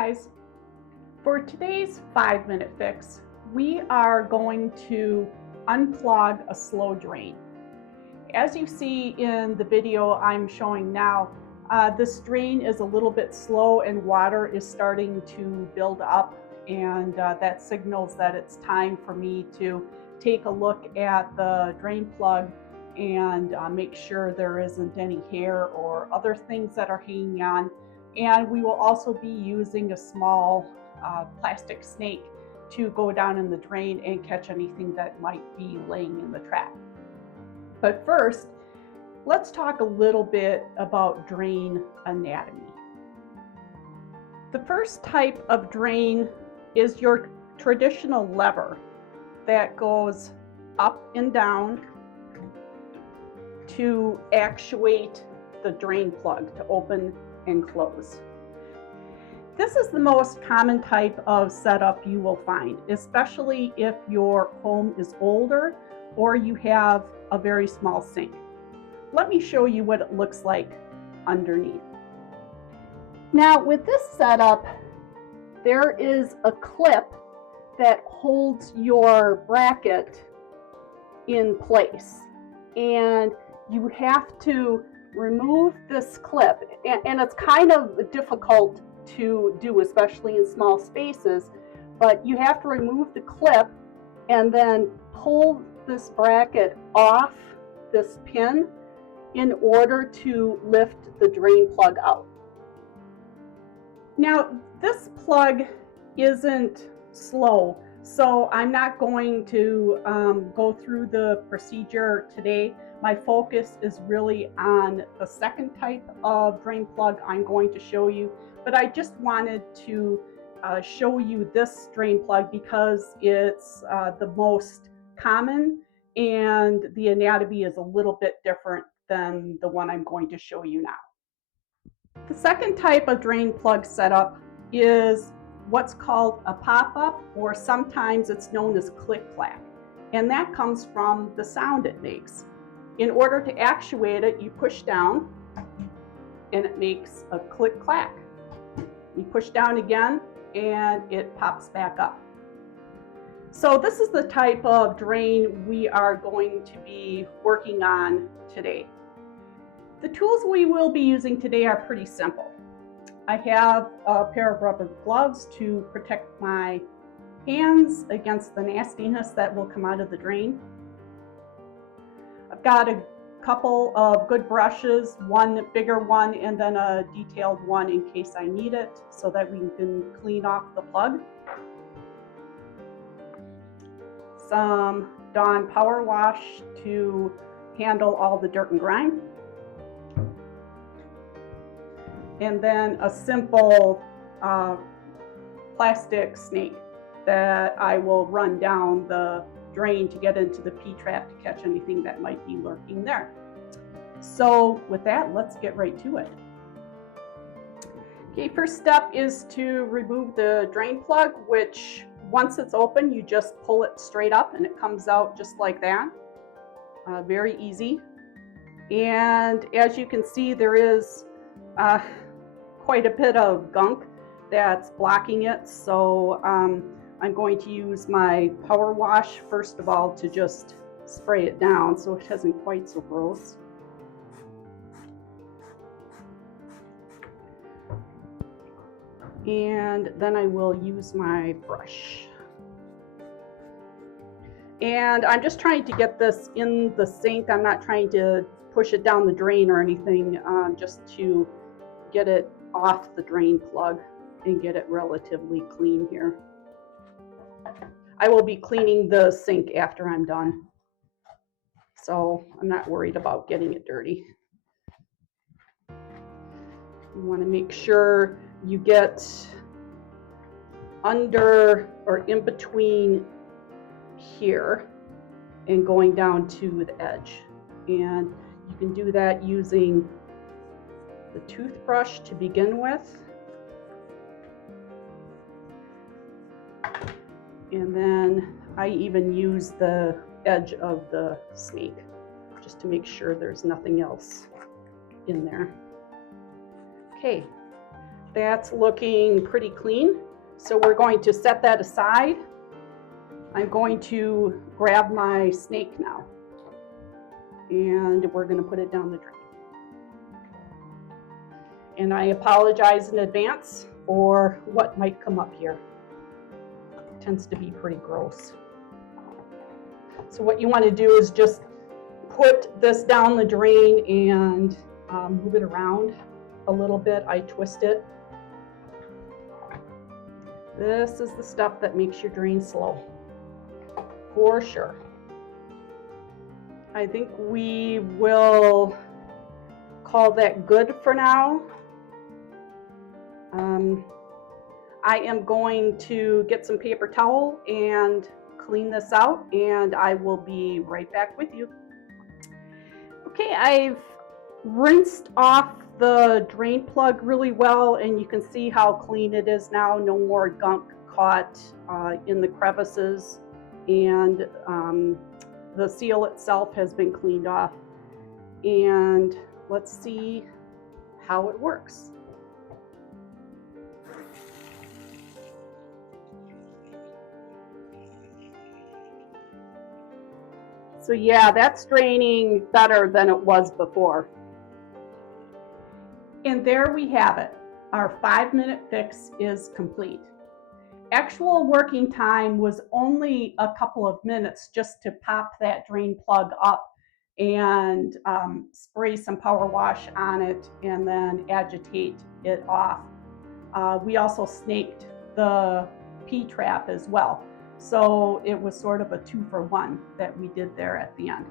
guys, for today's 5-minute fix, we are going to unplug a slow drain. As you see in the video I'm showing now, this drain is a little bit slow and water is starting to build up, and that signals that it's time for me to take a look at the drain plug and make sure there isn't any hair or other things that are hanging on. And we will also be using a small plastic snake to go down in the drain and catch anything that might be laying in the trap. But first, let's talk a little bit about drain anatomy. The first type of drain is your traditional lever that goes up and down to actuate the drain plug to open and close. This is the most common type of setup you will find, especially if your home is older or you have a very small sink. Let me show you what it looks like underneath. Now with this setup, there is a clip that holds your bracket in place, and you have to remove this clip, and it's kind of difficult to do, especially in small spaces, but you have to remove the clip and then pull this bracket off this pin in order to lift the drain plug out. Now this plug isn't slow, so I'm not going to go through the procedure today. My focus is really on the second type of drain plug I'm going to show you, but I just wanted to show you this drain plug because it's the most common and the anatomy is a little bit different than the one I'm going to show you now. The second type of drain plug setup is what's called a pop-up, or sometimes it's known as click-clack, and that comes from the sound it makes. In order to actuate it, you push down and it makes a click-clack. You push down again and it pops back up. So this is the type of drain we are going to be working on today. The tools we will be using today are pretty simple. I have a pair of rubber gloves to protect my hands against the nastiness that will come out of the drain. I've got a couple of good brushes, one bigger one and then a detailed one in case I need it, so that we can clean off the plug. Some Dawn Power Wash to handle all the dirt and grime. And then a simple plastic snake that I will run down the drain to get into the P-trap to catch anything that might be lurking there. So with that, let's get right to it. Okay, first step is to remove the drain plug, which once it's open, you just pull it straight up and it comes out just like that. Very easy. And as you can see, there is quite a bit of gunk that's blocking it, so I'm going to use my power wash first of all to just spray it down so it isn't quite so gross. And then I will use my brush. And I'm just trying to get this in the sink. I'm not trying to push it down the drain or anything, just to get it off the drain plug and get it relatively clean here. I will be cleaning the sink after I'm done, so I'm not worried about getting it dirty. You want to make sure you get under or in between here and going down to the edge, and you can do that using the toothbrush to begin with, and then I even use the edge of the snake just to make sure there's nothing else in there. Okay, That's looking pretty clean. So we're going to set that aside. I'm going to grab my snake now, and we're going to put it down the drain. And I apologize in advance for what might come up here. It tends to be pretty gross. So what you want to do is just put this down the drain and move it around a little bit. I twist it. This is the stuff that makes your drain slow, for sure. I think we will call that good for now. I am going to get some paper towel and clean this out, and I will be right back with you. Okay, I've rinsed off the drain plug really well, and you can see how clean it is now. No more gunk caught in the crevices, and the seal itself has been cleaned off. And let's see how it works. So yeah, that's draining better than it was before. And there we have it. Our 5-minute fix is complete. Actual working time was only a couple of minutes just to pop that drain plug up and spray some power wash on it and then agitate it off. We also snaked the P-trap as well. So it was sort of a 2-for-1 that we did there at the end.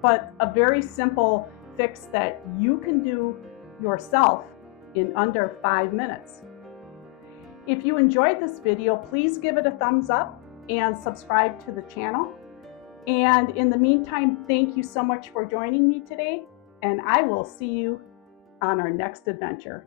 But a very simple fix that you can do yourself in under 5 minutes. If you enjoyed this video, please give it a thumbs up and subscribe to the channel. And in the meantime, thank you so much for joining me today, and I will see you on our next adventure.